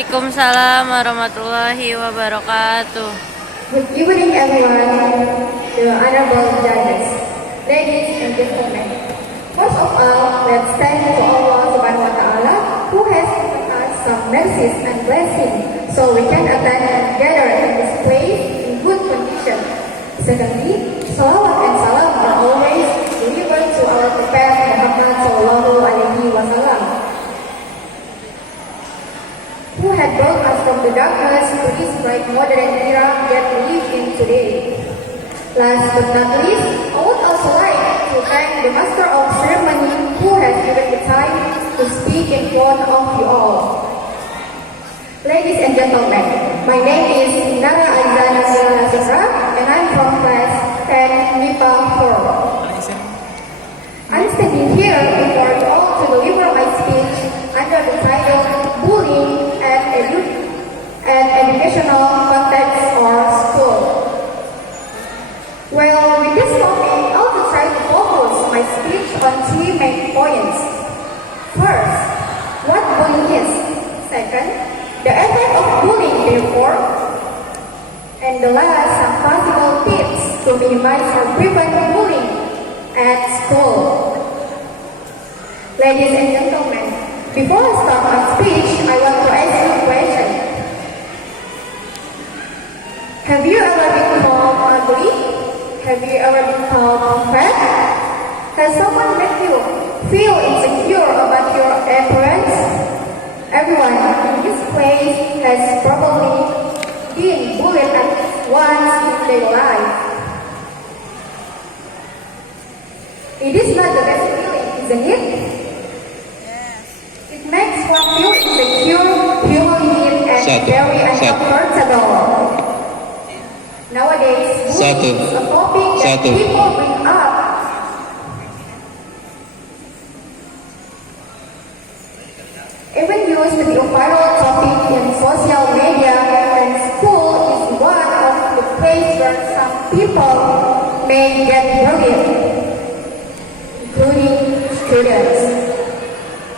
Waalaikumsalam warahmatullahi wabarakatuh. Good evening, everyone, the honorable judges, ladies and gentlemen. First of all, let's thank to Allah Subhanahu wa Taala who has given us some mercies and blessings so we can attend and gather in this place in good condition. Secondly, salawat and salam are always delivered to our Prophet Muhammad Sallallahu Alaihi Wasallam, who had brought us from the darkness to this bright modern era that we live in today. Last but not least, I would also like to thank the Master of Ceremony who has given the time to speak in front of you all. Ladies and gentlemen, my name is Nara Aizana Sila Sisra and I'm from class 10 MIPA 4. I'm standing here before you all to deliver my speech under the title Bullying at Educational Context or School. Well, with this topic, I'll try to focus my speech on 3 main points. First, what bullying is. Second, the effect of bullying therefore. And the last, some possible tips to minimize or prevent bullying at school. Ladies and gentlemen, before I start my speech, I want to ask you a question. Have you ever been called ugly? Have you ever been called fat? Has someone made you feel insecure about your appearance? Everyone in this place has probably been bullied at least once in their life. It is not the best feeling, isn't it? It makes one feel insecure, humiliated, and very uncomfortable. Nowadays, bullying is a topic that people bring up. Even used to be a viral topic in social media, and school is one of the places where some people may get bullied, including students.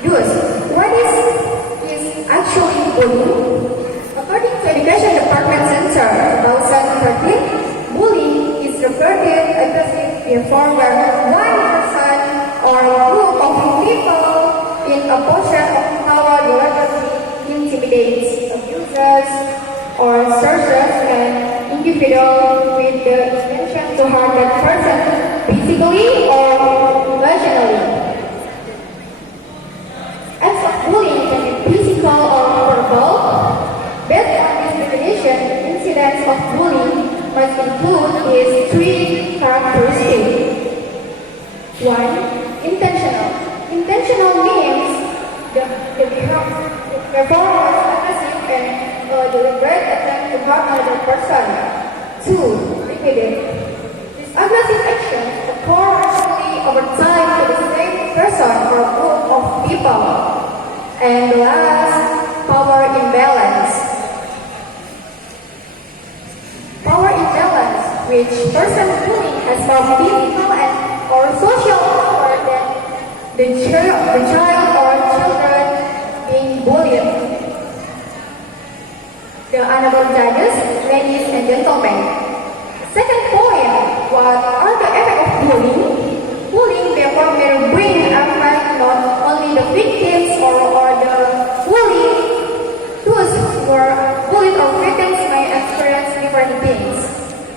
Thus, what is actually bullying? According to Education Department Center 2013, bullying is referred aggressive behavior where one person or group of people in a position of power deliberately intimidates, abuses, or searches an individual with the intention to harm that person physically or emotionally. Acts of bullying can be physical or verbal. Based on this definition, incidents of bullying must include these 3 characteristics. 1. Intentional. Intentional means the behavior was aggressive and a deliberate attempt to harm another person. 2. Repeated. These aggressive actions occur rapidly over time to the same person or group of people. And last, power imbalance. Power imbalance, which person bullying has more physical and or social power than the child or children being bullied. The honorable judges, ladies and gentlemen. Second point, what are the effects of bullying? Bullying therefore may bring effect not only the victims or the bullied. Those who are bullied or victims may experience different things.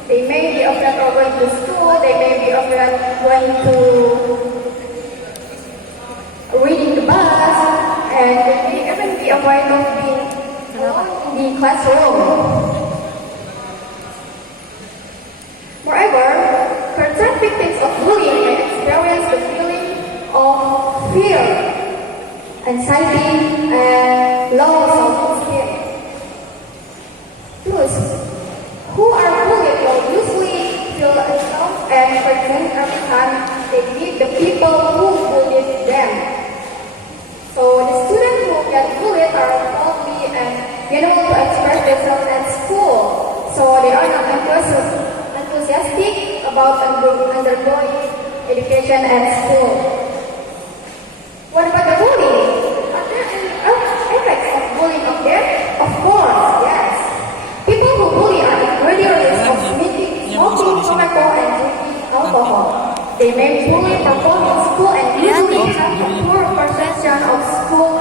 They may be afraid of going to school, they may be afraid going to reading the bus, and they may even be afraid of being alone in the classroom. Moreover, concerned victims of bullying may experience the feeling of fear, anxiety, and low self-esteem. Those who are bullied will usually feel ashamed and present every time they meet the people who bullied them. So the students who get bullied are probably unable to express themselves at school, so they are not enthusiastic about undergoing education at school. What about the bullying? Are there any effects of bullying out there? They may poorly perform in school and usually have a poor perception of school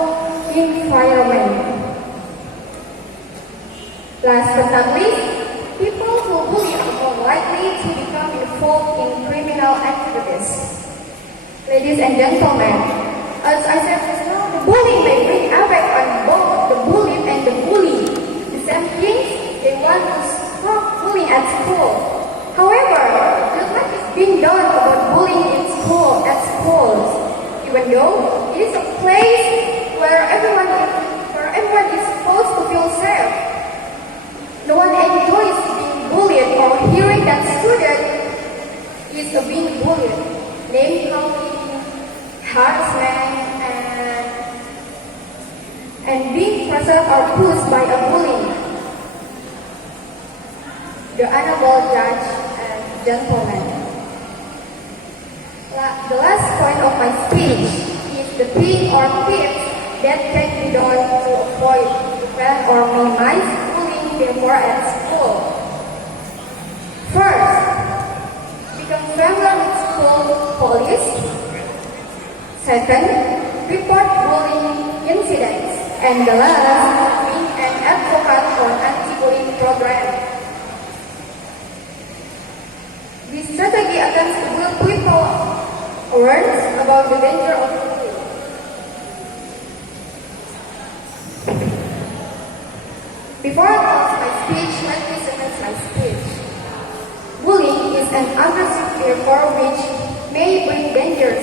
environment. Last but not least, people who bully are more likely to become involved in criminal activities. Ladies and gentlemen, as I said just now, the bullying may bring effect on both the bullied and the bullied. The same things, they want to stop bullying at school. However, not much is being done about bullying in school, at schools. Even though it is a place where everyone is supposed to feel safe. No one enjoys being bullied or hearing that student is being bullied. Name calling, harassment, and being pressured or pushed by a bully. The honorable judge and gentlemen. The last point of my speech is the thing or tips that can be done to avoid, prevent, or minimize bullying behavior at school. First, become familiar with school police. Second, report bullying incidents. And the last, being an advocate for anti-bullying program. This strategy attempts to build people awareness about the danger of bullying. Before I close my speech, let me summarize my speech. Bullying is an aggressive behavior which may bring dangerous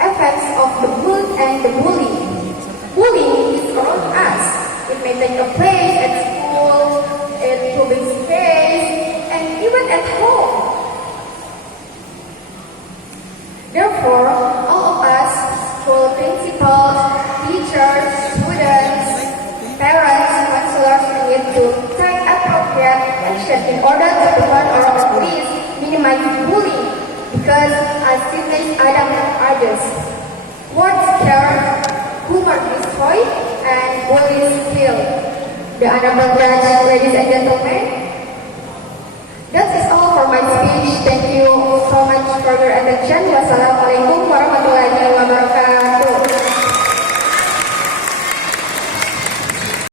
effects of the bullied and the bully. Bullying is around us. It may take a place at school, in public space, and even at home. Therefore, all of us, school principals, teachers, students, parents, counselors, need to take appropriate action in order to prevent or at least minimize bullying, because as Sidney Adam argues, words care, humor destroy, and bullies kill. The honorable judge, ladies and gentlemen, that is all for my speech. Thank you so much for your attention. Wassalamualaikum